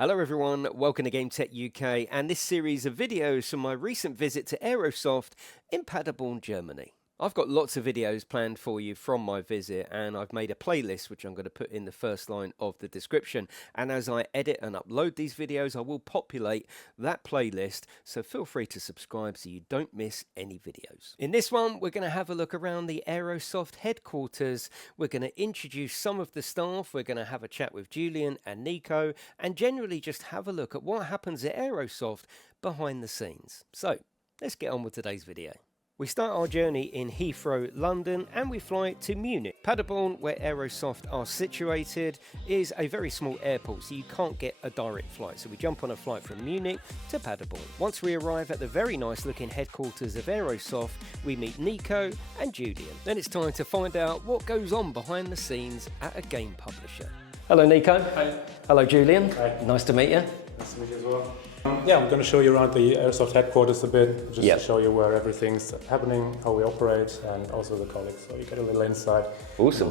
Hello everyone, welcome to GametechUK and this series of videos from my recent visit to Aerosoft in Paderborn, Germany. I've got lots of videos planned for you from my visit and I've made a playlist which I'm going to put in the first line of the description, and as I edit and upload these videos I will populate that playlist, so feel free to subscribe so you don't miss any videos. In this one we're going to have a look around the Aerosoft headquarters, we're going to introduce some of the staff, we're going to have a chat with Julian and Nico and generally just have a look at what happens at Aerosoft behind the scenes. So let's get on with today's video. We start our journey in Heathrow, London, and we fly to Munich. Paderborn, where Aerosoft are situated, is a very small airport, so you can't get a direct flight. So we jump on a flight from Munich to Paderborn. Once we arrive at the very nice looking headquarters of Aerosoft, we meet Nico and Julian. Then it's time to find out what goes on behind the scenes at a game publisher. Hello Nico. Hi. Hello Julian. Hi. Nice to meet you. Nice to meet you as well. Yeah, I'm going to show you around the Aerosoft headquarters a bit, just to show you where everything's happening, how we operate, and also the colleagues, so you get a little insight. Awesome.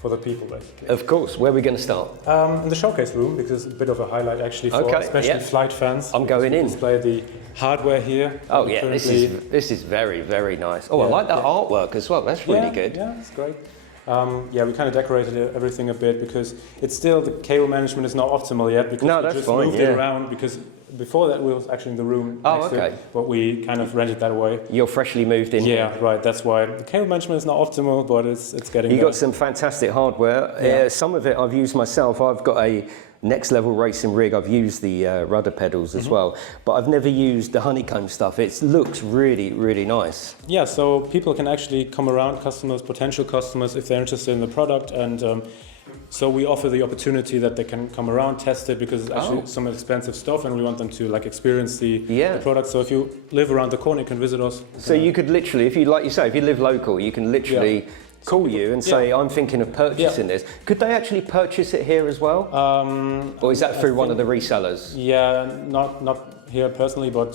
For the people, basically. Of course. Where are we going to start? In the showcase room, because it's a bit of a highlight actually for especially flight fans. I'm going in. Display the hardware here. Oh yeah, this is very, very nice. Oh, I like that artwork as well. That's really good. Yeah, it's great. Yeah, we kind of decorated everything a bit because it's still, the cable management is not optimal yet because we just moved it around, because before that we was actually in the room next to it, but we kind of rented that away. You're freshly moved in. Yeah, right, that's why. The cable management is not optimal, but it's getting there. You got some fantastic hardware. Some of it I've used myself. I've got a next level racing rig. I've used the rudder pedals as well, but I've never used the honeycomb stuff. It looks really, really nice. Yeah, so people can actually come around, customers, potential customers, if they're interested in the product, and so we offer the opportunity that they can come around, test it, because it's actually some expensive stuff and we want them to like experience the product. So if you live around the corner, you can visit us. So you could literally, if you, like you say, if you live local, you can literally call you and say, I'm thinking of purchasing this. Could they actually purchase it here as well? Or is that through one of the resellers? Yeah, not here personally, but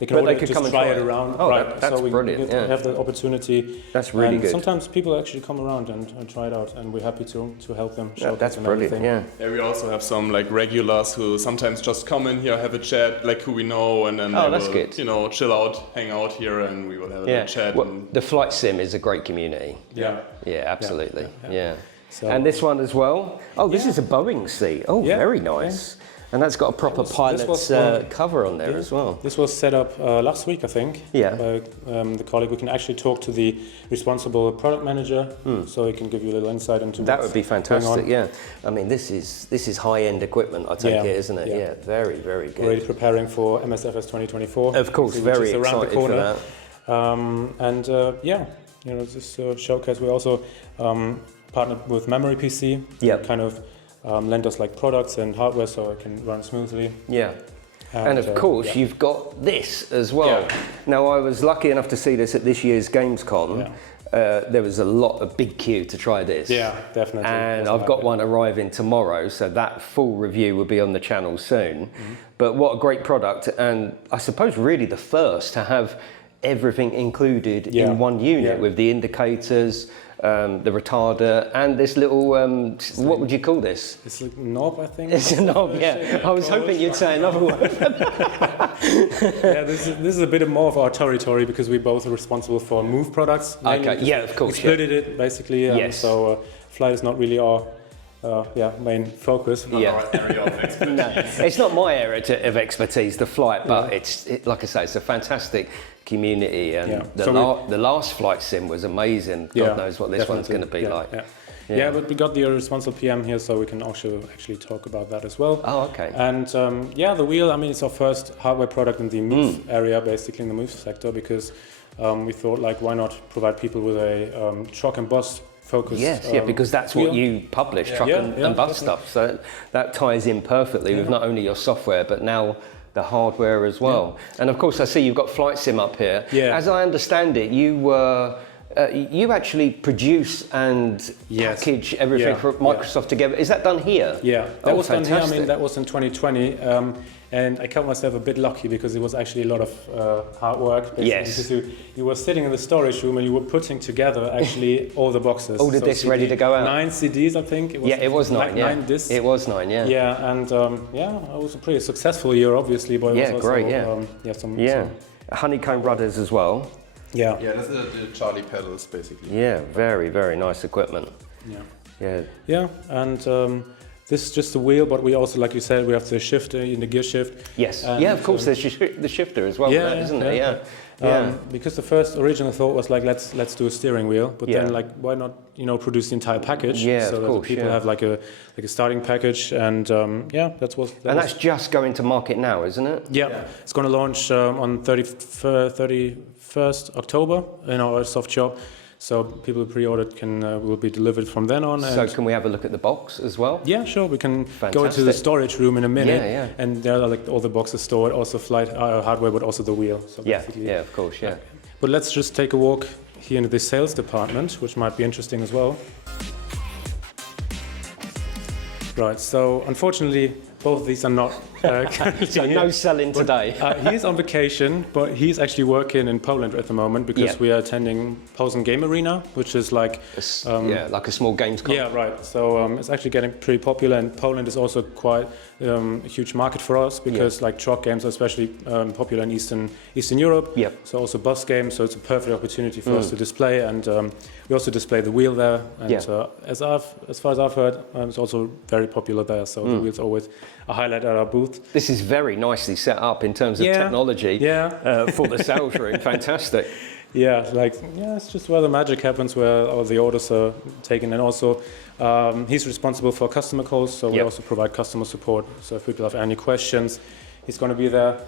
they can order, just come and try it around. Oh, that's so brilliant. We have the opportunity. That's really good. Sometimes people actually come around and try it out, and we're happy to help them. That's brilliant. Yeah, we also have some like regulars who sometimes just come in here, have a chat, like who we know, and then they will, you know, chill out, hang out here, and we will have a chat. Well, the flight sim is a great community. Yeah, absolutely. Yeah. So, and this one as well. Oh, this is a Boeing seat. Oh, very nice. And that's got a proper pilot's cover on there as well. This was set up last week, I think, by the colleague. We can actually talk to the responsible product manager, so he can give you a little insight into that. Would be fantastic. Yeah, I mean this is high-end equipment, I take it, isn't it? Yeah, very, very good. Already preparing for MSFS 2024. Of course, very excited for that. And you know, this showcase, we also partnered with Memory PC. Kind of lend us like products and hardware so it can run smoothly. Yeah. And of course you've got this as well. Now I was lucky enough to see this at this year's Gamescom. There was a big queue to try this. Yeah, definitely. And I've got one arriving tomorrow, so that full review will be on the channel soon. But what a great product, and I suppose really the first to have everything included in one unit with the indicators, the retarder, and this little, what would you call this? It's like a knob, I think. It's a knob, yeah. I was hoping you'd say another word. Yeah, this is a bit more of our territory because we both are responsible for Move products. Okay, yeah, of course. We split it basically, so flight is not really our main focus. Our area of expertise. No, it's not my area of expertise, the flight, but it's like I say, it's a fantastic community, and the last flight sim was amazing. God knows what this one's going to be like. Yeah, but we got the responsible PM here, so we can also actually talk about that as well. Oh, okay. And the wheel, I mean, it's our first hardware product in the Move area, basically in the Move sector, because we thought, like, why not provide people with a truck and bus focus? Yes, because that's what you publish, truck and bus stuff. So that ties in perfectly with not only your software, but now the hardware as well. And of course, I see you've got Flight Sim up here. As I understand it, you were You actually produce and package everything for Microsoft together. Is that done here? Yeah, that was fantastic. done here. I mean, that was in 2020. And I count myself a bit lucky because it was actually a lot of hard work. Yes. Because you were sitting in the storage room and you were putting together actually all the boxes. All the discs ready to go out. 9 CDs, I think. It was 9. 9 discs. It was 9. Yeah. Yeah, and it was a pretty successful year, obviously. But it was also, great. Honeycomb rudders as well. Yeah. Yeah, that's the Charlie pedals, basically. Yeah, very, very nice equipment. Yeah. Yeah, and this is just the wheel, but we also, like you said, we have the shifter in the gear shift. Yes. And, of course, there's the shifter as well, isn't there? Yeah. Because the first original thought was like, let's do a steering wheel, but then like, why not, produce the entire package? Yeah, so of that course, people have like a starting package, and that's just going to market now, isn't it? Yeah, it's going to launch on 31st October in our soft shop. So people who pre-ordered will be delivered from then on. So can we have a look at the box as well? Yeah, sure. We can go into the storage room in a minute. Yeah. And there are like all the boxes stored, also flight hardware, but also the wheel. So of course. But let's just take a walk here into the sales department, which might be interesting as well. Right. So unfortunately, both of these are not. So no selling today. He's on vacation, but he's actually working in Poland at the moment because we are attending Posen Game Arena, which is like like a small games con. Yeah, right. So it's actually getting pretty popular, and Poland is also quite a huge market for us because like truck games are especially popular in Eastern Europe. Yeah. So also bus games. So it's a perfect opportunity for us to display, and we also display the wheel there. And as far as I've heard, it's also very popular there. So the wheel's always a highlight at our booth. This is very nicely set up in terms of technology for the sales room. Fantastic. It's just where the magic happens, where all the orders are taken. And also, he's responsible for customer calls, so we also provide customer support. So if people have any questions, he's going to be there.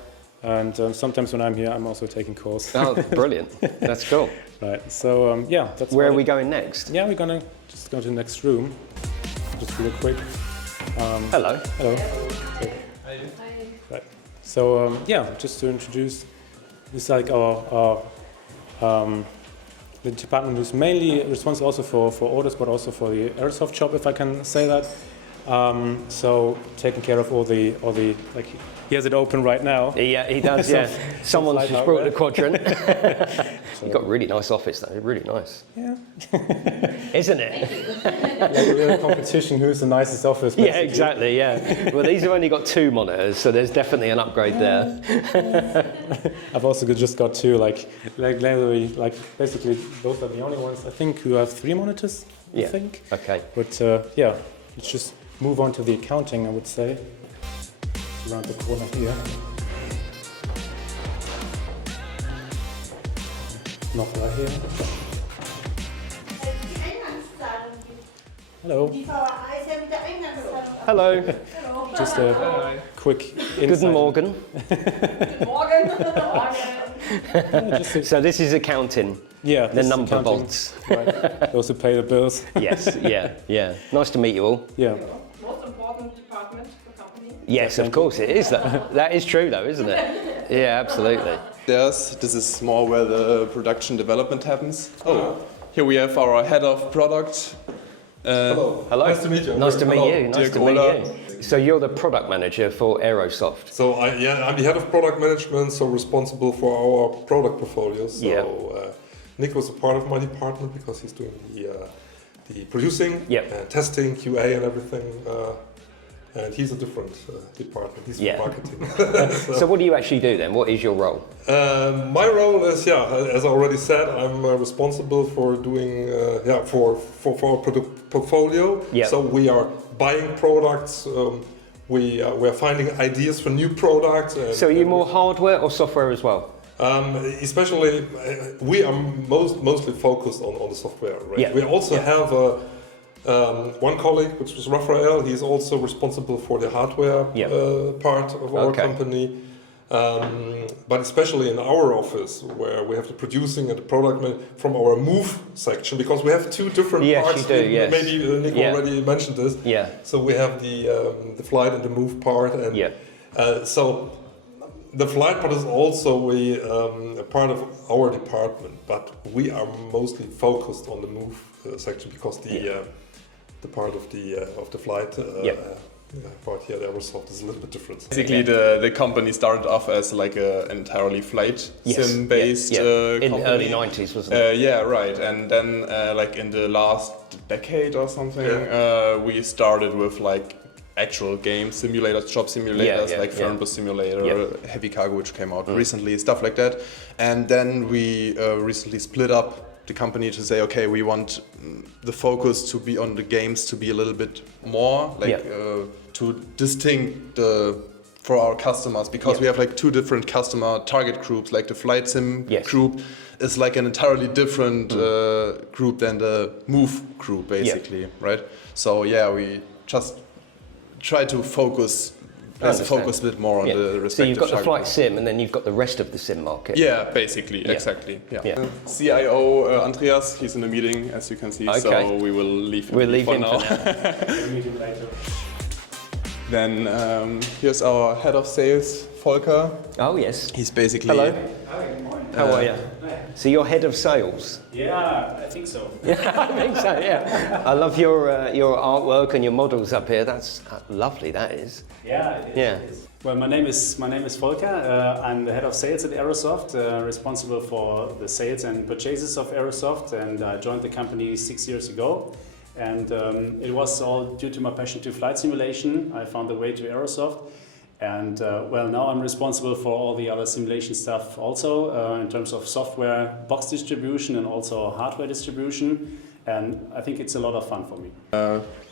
And sometimes when I'm here, I'm also taking calls. Oh, brilliant. That's cool. Right, so that's where are we going next? Yeah, we're going to just go to the next room. Just real quick. Hello. Right. So just to introduce, this is like our the department who's mainly responsible also for orders, but also for the Aerosoft shop, if I can say that. So taking care of all the like he has it open right now. Yeah, he does. Someone's just brought the quadrant. You've got a really nice office though. Really nice. Yeah. Isn't it? We're in a competition. Who's the nicest office? Basically. Yeah, exactly. Yeah. Well, these have only got 2 monitors, so there's definitely an upgrade there. I've also just got 2. Like basically those are the only ones I think who have 3 monitors. I think. Okay. But let's just move on to the accounting. I would say around the corner here. Not right here. Hello. Hello. Just a quick insight. Guten Morgen. So this is accounting. Yeah. The number bolts. Right. Those who pay the bills. Yes. Yeah. Nice to meet you all. Yeah. Most important department for company. Yes, of course it is. That is true though, isn't it? Yeah, absolutely. This is more where the production development happens. Here we have our head of product. Hello. Nice to meet you. Nice to meet you. Nice to meet you. So you're the product manager for Aerosoft. So I'm the head of product management, so responsible for our product portfolio. So Nick was a part of my department because he's doing the producing, testing, QA, and everything. And he's a different department. He's for marketing. So what do you actually do then? What is your role? My role is, as I already said, I'm responsible for doing, for our product portfolio. Yep. So we are buying products. We are finding ideas for new products. So are you more hardware or software as well? Especially, we are mostly focused on the software. Right? Yeah. We also have one colleague, which was Raphael. He's also responsible for the hardware part of our company. But especially in our office, where we have the producing and the product from our move section, because we have 2 different parts. You do, yes. Maybe Nick already mentioned this. Yeah. So we have the flight and the move part, and so the flight part is also a part of our department, but we are mostly focused on the move section because the part of the flight part here, the Aerosoft, is a little bit different. Basically, the company started off as like an entirely flight sim-based company. In the early 90s, wasn't it? Yeah, right. And then like in the last decade or something, we started with like actual game simulators, job simulators like Fernbus Simulator, Heavy Cargo, which came out recently, stuff like that. And then we recently split up the company to say, okay, we want the focus to be on the games to be a little bit more like to distinct for our customers, because we have like two different customer target groups. Like the flight sim group is like an entirely different group than the move group, basically, right? So yeah, we just try to focus a bit more on the respective. So you've got the flight market. sim, and then you've got the rest of the sim market. Yeah, basically, exactly. Yeah. CIO Andreas, he's in a meeting, as you can see. So we will leave him for now. We'll meet him later. Then here's our head of sales, Volker. Oh yes. He's basically. Hello. Hi, good morning. How are you? So you're head of sales. Yeah, I think so. Yeah, I think so. Yeah. I love your artwork and your models up here. That's lovely. That is. Yeah, it is. Yeah. It is. Well, my name is Volker. I'm the head of sales at Aerosoft, responsible for the sales and purchases of Aerosoft, and I joined the company 6 years ago. And it was all due to my passion to flight simulation. I found the way to Aerosoft. And well, now I'm responsible for all the other simulation stuff also in terms of software, box distribution, and also hardware distribution. And I think it's a lot of fun for me.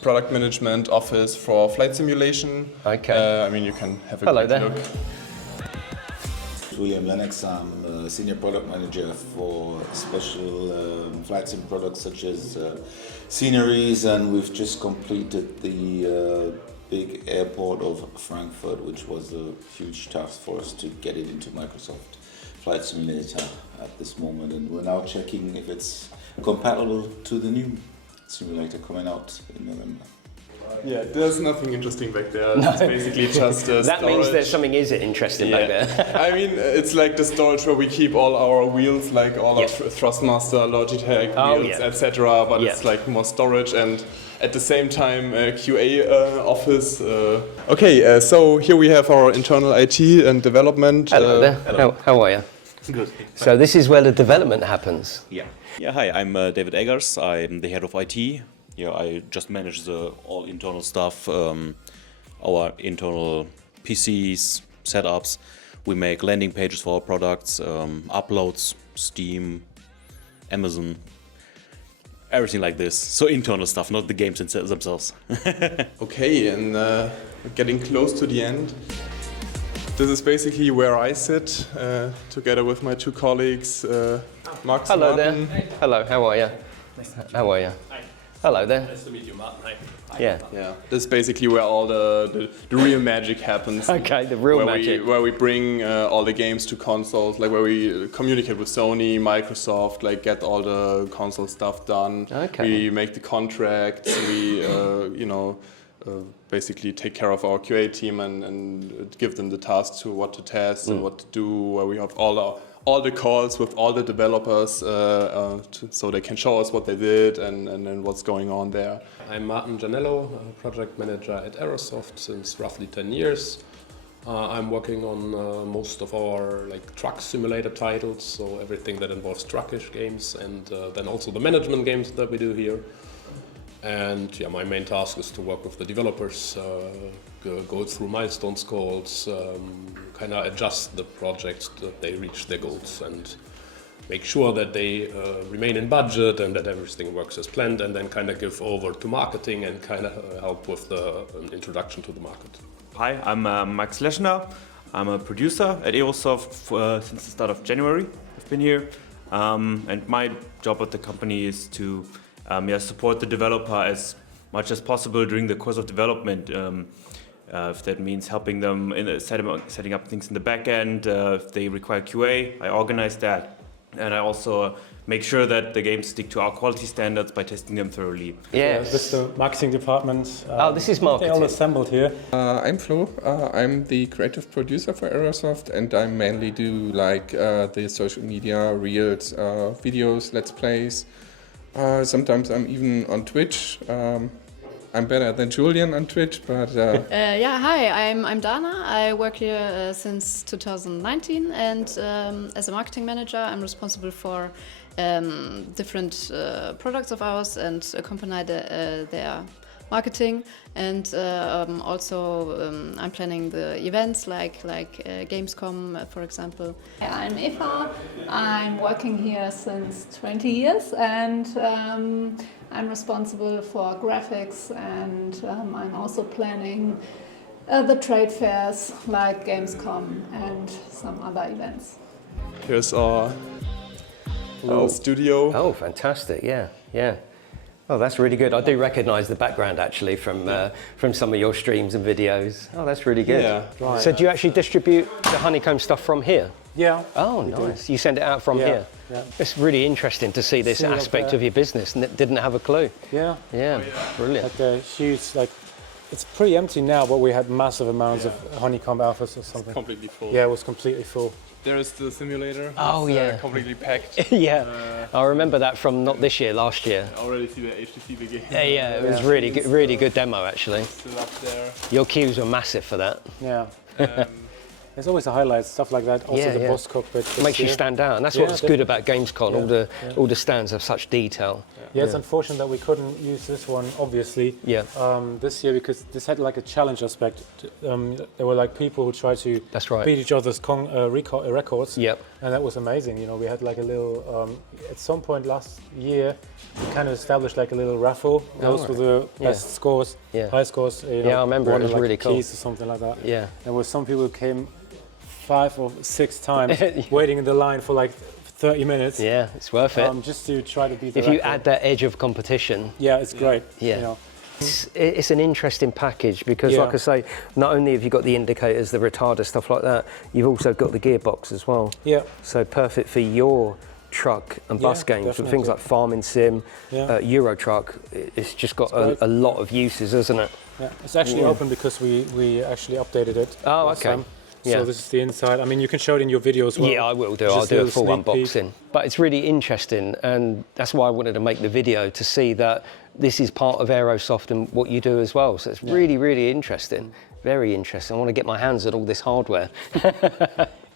Product management office for flight simulation. Okay. I mean, you can have a Hello quick there. look. William Lennox. I'm a senior product manager for special flight sim products such as sceneries, and we've just completed the big airport of Frankfurt, which was a huge task for us to get it into Microsoft Flight Simulator at this moment, and we're now checking if it's compatible to the new simulator coming out in November. Yeah, there's nothing interesting back there. It's basically just That storage. means there's something interesting back there. I mean, it's like the storage where we keep all our wheels, like all our Thrustmaster, Logitech wheels, etc. But it's like more storage, and at the same time QA office. Okay, so here we have our internal IT and development. Hello there. Hello. How are you? Good. So this is where the development happens. Yeah. Yeah. Hi, I'm David Eggers. I'm the head of IT. Yeah, I just manage the all internal stuff, our internal PCs, setups. We make landing pages for our products, uploads, Steam, Amazon, everything like this. So internal stuff, not the games themselves. Okay, and we're getting close to the end. This is basically where I sit, together with my two colleagues, Max. Hello Martin. there. Hello, how are you? How are you? Hi. Hello there. Nice to meet you, Martin. Hi. Yeah. Yeah, this is basically where all the real magic happens. Okay, the real magic. Where we bring all the games to consoles, like where we communicate with Sony, Microsoft, like get all the console stuff done. Okay. We make the contracts, we, basically take care of our QA team and give them the tasks to what to test and what to do, where we have all the calls with all the developers so they can show us what they did and what's going on there. I'm Martin Janello, project manager at Aerosoft since roughly 10 years. I'm working on most of our truck simulator titles, so everything that involves truckish games, and then also the management games that we do here. And yeah, my main task is to work with the developers, go through milestones goals, kind of adjust the projects that they reach their goals and make sure that they remain in budget and that everything works as planned, and then kind of give over to marketing and kind of help with the introduction to the market. Hi, I'm Max Leschner. I'm a producer at Aerosoft since the start of January. I've been here, and my job at the company is to support the developer as much as possible during the course of development. If that means helping them in setting up things in the back end, if they require QA, I organize that. and I also make sure that the games stick to our quality standards by testing them thoroughly. This is the marketing department. This is marketing. They all assembled here. I'm Flo. I'm the creative producer for Aerosoft, and I mainly do like the social media, reels, videos, let's plays. Sometimes I'm even on Twitch. I'm better than Julian on Twitch, but... Hi, I'm Dana. I work here since 2019, and as a marketing manager, I'm responsible for different products of ours and accompany their marketing. And also I'm planning the events like Gamescom, for example. I'm Eva. I'm working here since 20 years, and I'm responsible for graphics, and I'm also planning the trade fairs like Gamescom and some other events. Here's our little studio. Oh, fantastic! Yeah. Oh, that's really good. I do recognise the background actually from some of your streams and videos. Oh, that's really good. Yeah. Right. So do you actually distribute the honeycomb stuff from here? Yeah. Oh, nice. You send it out from here? Yeah. It's really interesting to see this aspect of your business. Didn't have a clue. Yeah. Yeah, brilliant. Like a huge, it's pretty empty now, but we had massive amounts of honeycomb alphas or something. It's completely full. Yeah, it was completely full. There is the simulator. Oh, it's, completely packed. Yeah, I remember that from not this year, last year. I already see the HTC begin. Yeah, it was really good demo actually. Still up there. Your queues were massive for that. Yeah. There's always a highlight, stuff like that. Also the boss cockpit. Makes you stand out, and that's what's good about Gamescom. All the stands have such detail. Yeah, it's unfortunate that we couldn't use this one, obviously, this year, because this had like a challenge aspect. There were like people who tried to beat each other's records, and that was amazing. You know, we had like a little, at some point last year, we kind of established like a little raffle. Those were the best scores, high scores. You know, I remember it was really cool. Keys or something like that. Yeah. There were some people who came 5 or 6 times waiting in the line for like 30 minutes. Yeah, it's worth it. Just to try to beat the record. If you add that edge of competition. Yeah, it's great. Yeah. You know. It's an interesting package because, like I say, not only have you got the indicators, the retarder, stuff like that, you've also got the gearbox as well. Yeah. So perfect for your truck and bus games, definitely. things like Farming Sim, Euro Truck. It's just got a lot of uses, isn't it? Yeah, it's actually open because we actually updated it. Oh, okay. So this is the inside. I mean, you can show it in your video as well. Yeah, I will do. I'll do a full unboxing. But it's really interesting, and that's why I wanted to make the video, to see that this is part of Aerosoft and what you do as well. So it's really, really interesting. Very interesting. I want to get my hands on all this hardware.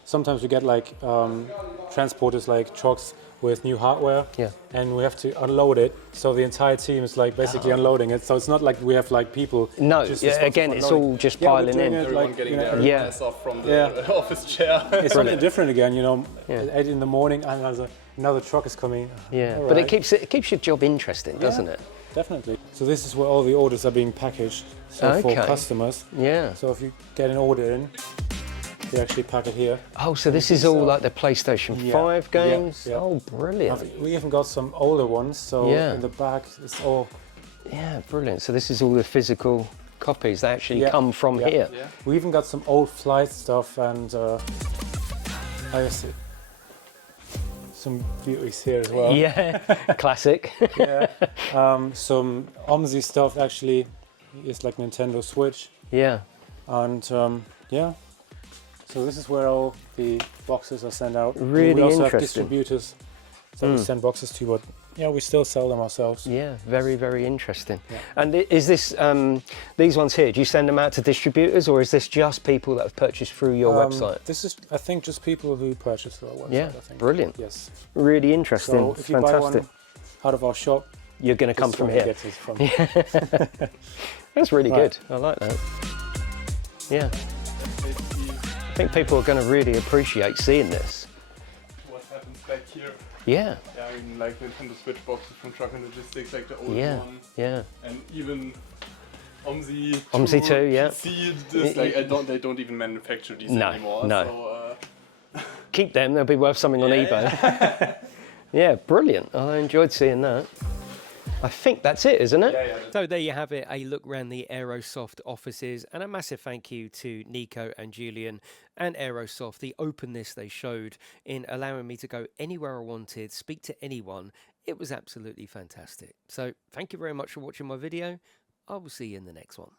Sometimes we get like transporters, like trucks with new hardware, and we have to unload it. So the entire team is like basically unloading it. So it's not like we have like people. No, again, it's all just piling in. Everyone getting their ass off from the office chair. It's something different again, you know. At 8 in the morning, another truck is coming. Yeah, but it keeps your job interesting, doesn't it? Definitely. So this is where all the orders are being packaged. So for customers. Yeah. So if you get an order in, they actually pack it here. Oh, so this is all like the PlayStation 5 games? Yeah. Oh, brilliant. We even got some older ones, so in the back it's all... Yeah, brilliant. So this is all the physical copies that actually come from here. Yeah. We even got some old flight stuff, and I see some beauties here as well. Yeah, classic. Some OMSI stuff actually is like Nintendo Switch. Yeah. And so this is where all the boxes are sent out. Really we also interesting. have distributors that we send boxes to, but we still sell them ourselves. Yeah, very, very interesting. Yeah. And is this, these ones here, do you send them out to distributors, or is this just people that have purchased through your website? This is, I think, just people who purchase through our website. Yeah, I think. brilliant. Yes. Really interesting. So if you buy one out of our shop, you're going to come from here. That's really good. I like that. Yeah. I think people are going to really appreciate seeing this. What happens back here? Yeah. Yeah, I mean, like Nintendo Switch boxes from Truck and Logistics, like the old one. Yeah. And even OMSI 2, yeah. This, like, they don't even manufacture these anymore. No. So, keep them; they'll be worth something on eBay. Yeah, brilliant. I enjoyed seeing that. I think that's it, isn't it? Yeah. So there you have it, a look around the Aerosoft offices, and a massive thank you to Nico and Julian and Aerosoft, the openness they showed in allowing me to go anywhere I wanted, speak to anyone. It was absolutely fantastic. So thank you very much for watching my video. I will see you in the next one.